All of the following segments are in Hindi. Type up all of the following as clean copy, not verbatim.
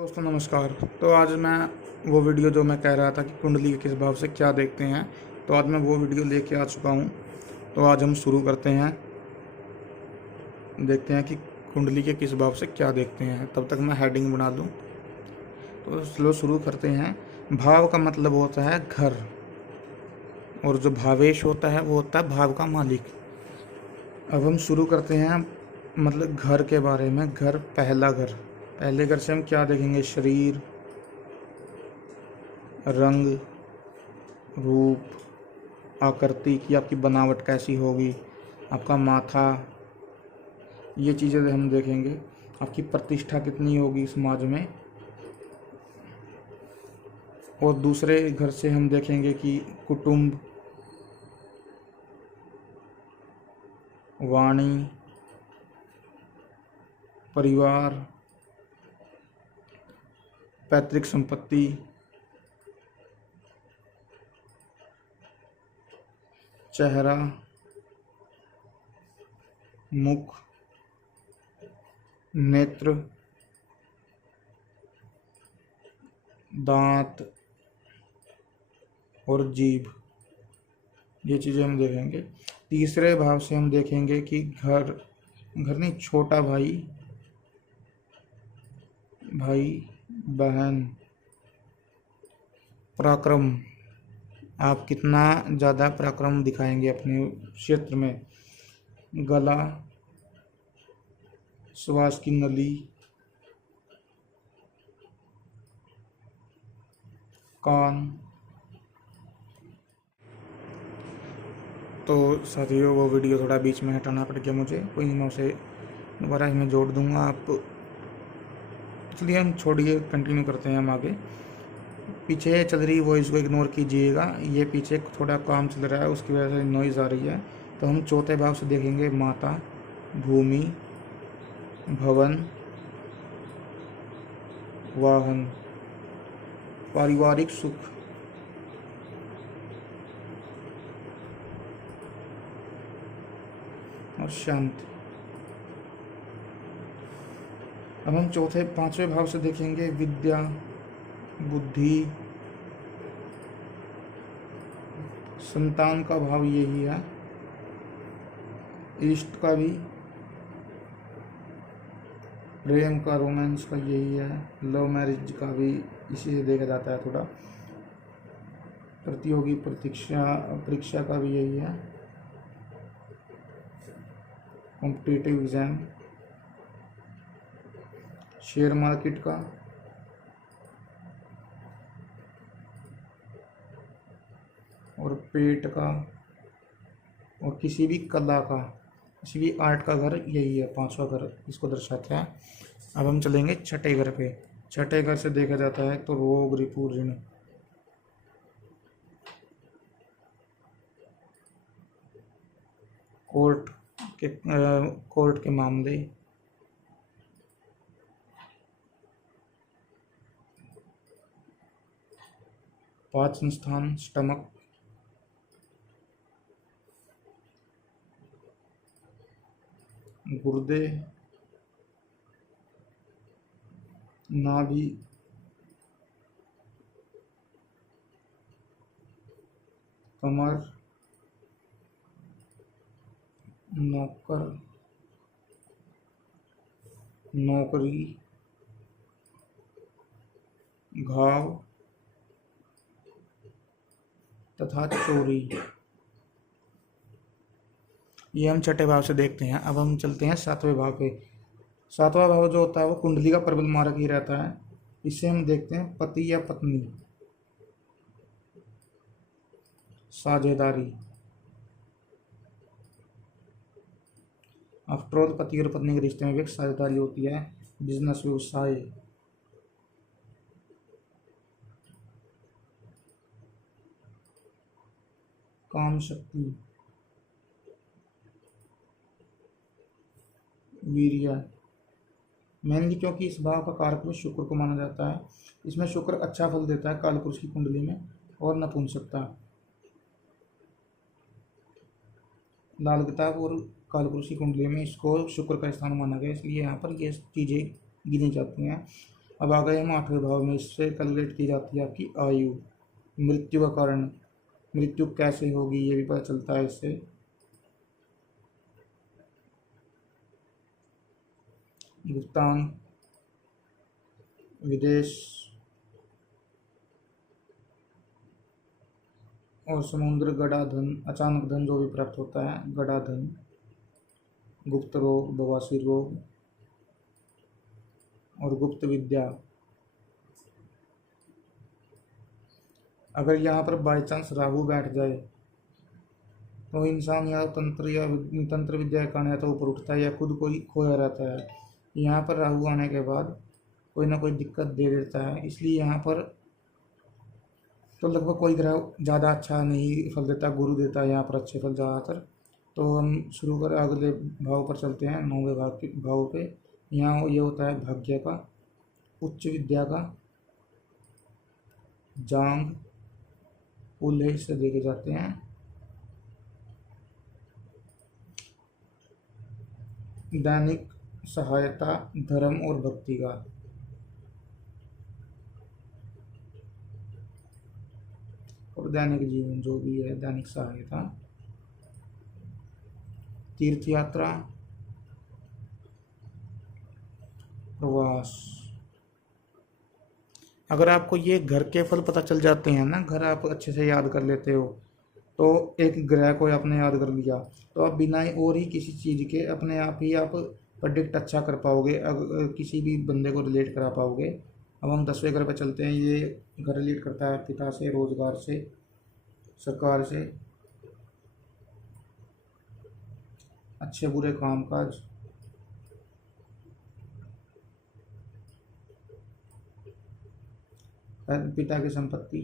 दोस्तों नमस्कार। तो आज मैं वो वीडियो जो मैं कह रहा था कि कुंडली के किस भाव से क्या देखते हैं, तो आज मैं वो वीडियो लेके आ चुका हूँ। तो आज हम शुरू करते हैं, देखते हैं कि कुंडली के किस भाव से क्या देखते हैं। तब तक मैं हेडिंग बना लूँ। तो चलो शुरू करते हैं। भाव का मतलब होता है घर, और जो भावेश होता है वो होता है भाव का मालिक। अब हम शुरू करते हैं मतलब घर के बारे में। घर, पहला घर। पहले घर से हम क्या देखेंगे? शरीर, रंग, रूप, आकृति की आपकी बनावट कैसी होगी, आपका माथा, ये चीज़ें हम देखेंगे। आपकी प्रतिष्ठा कितनी होगी समाज में। और दूसरे घर से हम देखेंगे कि कुटुंब, वाणी, परिवार, पैतृक संपत्ति, चेहरा, मुख, नेत्र, दांत और जीभ, ये चीज़ें हम देखेंगे। तीसरे भाव से हम देखेंगे कि घर, घर नहीं, छोटा भाई, भाई बहन, पराक्रम, आप कितना ज़्यादा पराक्रम दिखाएंगे अपने क्षेत्र में। गला, श्वास की नली, कान। तो साथियों, वो वीडियो थोड़ा बीच में हटाना पड़ गया मुझे, कोई नहीं, मैं उसे दोबारा इसमें जोड़ दूंगा। आप चलिए हम छोड़िए, कंटिन्यू करते हैं हम आगे। पीछे चल रही वॉइस को इग्नोर कीजिएगा, ये पीछे थोड़ा काम चल रहा है, उसकी वजह से नॉइज़ आ रही है। तो हम चौथे भाव से देखेंगे माता, भूमि, भवन, वाहन, पारिवारिक सुख, और शांति। अब हम चौथे पांचवें भाव से देखेंगे विद्या, बुद्धि, संतान का भाव यही है, इष्ट का भी, प्रेम का, रोमांस का यही है, लव मैरिज का भी इसी से देखा जाता है थोड़ा, प्रतियोगी परीक्षा का भी यही है, कॉम्पिटिटिव एग्जाम, शेयर मार्केट का, और पेट का, और किसी भी कला का, किसी भी आर्ट का घर यही है, पांचवा घर इसको दर्शाता है। अब हम चलेंगे छठे घर पे। छठे घर से देखा जाता है तो रोग, रिपु, ऋण, कोर्ट के मामले, पाचन स्थान, स्टमक, गुर्दे, नाभि, कमर, नौकर, नौकरी, घाव तथा चोरी। ये हम छठे भाव से देखते हैं। अब हम चलते हैं सातवें भाव पे। सातवां भाव जो होता है वो कुंडली का प्रबल मारक ही रहता है। इससे हम देखते हैं पति या पत्नी, साझेदारी। आफ्टरऑल पति और पत्नी के रिश्ते में भी एक साझेदारी होती है, बिजनेस, व्यवसाय। काम शक्ति, वीर्य, मेनली क्योंकि इस भाव का कारक में शुक्र को माना जाता है। इसमें शुक्र अच्छा फल देता है कालपुरुष की कुंडली में, और नपुंसकता, लालगता और कालपुरुष की कुंडली में इसको शुक्र का स्थान माना गया, इसलिए यहाँ पर ये चीज़ें गिनी जाती हैं। अब आ गए हम 8वें भाव में। इससे कैलकुलेट की जाती है आपकी आयु। मृत्यु का कारण, मृत्यु कैसे होगी ये भी पता चलता है इससे। भुगतान, विदेश और समुद्र, गड़ा धन, अचानक धन जो भी प्राप्त होता है, गड़ा धन, गुप्त रोग, बवासीर रोग और गुप्त विद्या। अगर यहाँ पर बाई चांस राहु बैठ जाए तो इंसान या तंत्र विद्या का या तो ऊपर उठता है या खुद को ही खोया रहता है। यहाँ पर राहु आने के बाद कोई ना कोई दिक्कत दे देता है, इसलिए यहाँ पर तो लगभग कोई ग्रह ज़्यादा अच्छा नहीं फल देता, गुरु देता है यहाँ पर अच्छे फल ज़्यादातर। तो हम शुरू कर अगले भाव पर चलते हैं, 9वें भाव पे। यहाँ ये होता है भाग्य का, उच्च विद्या का, जांग, उल्हे से देखे जाते हैं, दैनिक सहायता, धर्म और भक्ति का। और दैनिक जीवन जो भी है, दैनिक सहायता, तीर्थ यात्रा, प्रवास। अगर आपको ये घर के फल पता चल जाते हैं ना, घर आप अच्छे से याद कर लेते हो, तो एक ग्रह को आपने याद कर लिया तो आप बिना और ही किसी चीज़ के अपने आप ही आप प्रेडिक्ट अच्छा कर पाओगे, किसी भी बंदे को रिलेट करा पाओगे। अब हम 10वें घर पर चलते हैं। ये घर रिलेट करता है पिता से, रोजगार से, सरकार से, अच्छे बुरे काम काज, पिता की संपत्ति,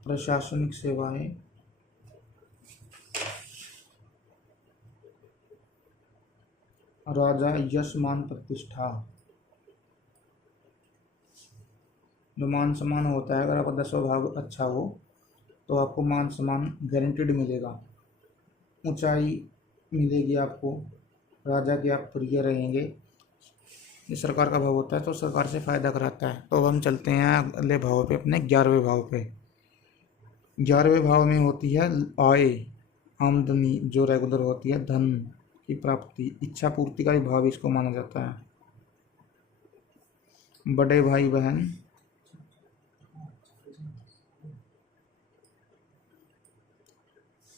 प्रशासनिक सेवाएं, राजा, यश, मान, प्रतिष्ठा। जो मान सम्मान होता है, अगर आपका 10वां भाव अच्छा हो तो आपको मान सम्मान गारंटीड मिलेगा, ऊंचाई मिलेगी आपको, राजा के आप प्रिय रहेंगे। ये सरकार का भाव होता है तो सरकार से फायदा कराता है। तो अब हम चलते हैं अगले भाव पे, अपने 11वें भाव पे। 11वें भाव में होती है आय, आमदनी जो रेगुलर होती है, धन की प्राप्ति, इच्छा पूर्ति का भी भाव इसको माना जाता है। बड़े भाई बहन,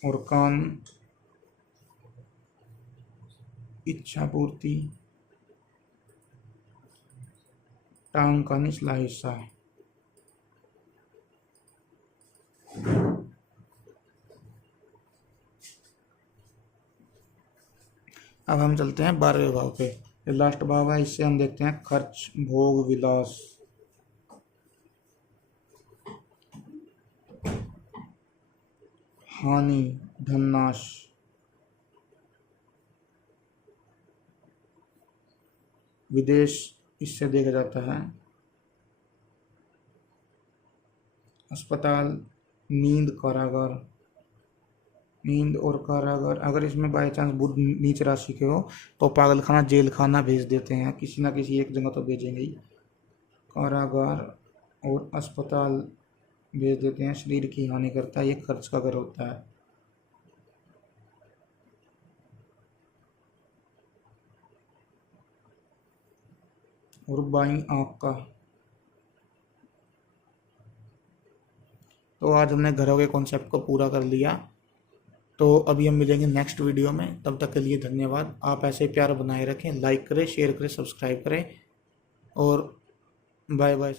और कान, इच्छा पूर्ति, टांग का निचला हिस्सा है। अब हम चलते हैं 12वें भाव पे। ये लास्ट भाव है, इससे हम देखते हैं खर्च, भोग, विलास, हानि, धननाश, विदेश इससे देखा जाता है, अस्पताल, नींद, कारागार। नींद और कारागार, अगर इसमें बाई चांस बुध नीच राशि के हो तो पागलखाना, जेल खाना भेज देते हैं, किसी ना किसी एक जगह तो भेजेंगे ही। कारागार और अस्पताल भेज देते हैं, शरीर की हानि करता है, ये खर्च का घर होता है। और बाईं आंख का। तो आज हमने घरों के कॉन्सेप्ट को पूरा कर लिया। तो अभी हम मिलेंगे नेक्स्ट वीडियो में, तब तक के लिए धन्यवाद। आप ऐसे प्यार बनाए रखें, लाइक करें, शेयर करें, सब्सक्राइब करें और बाय बाय।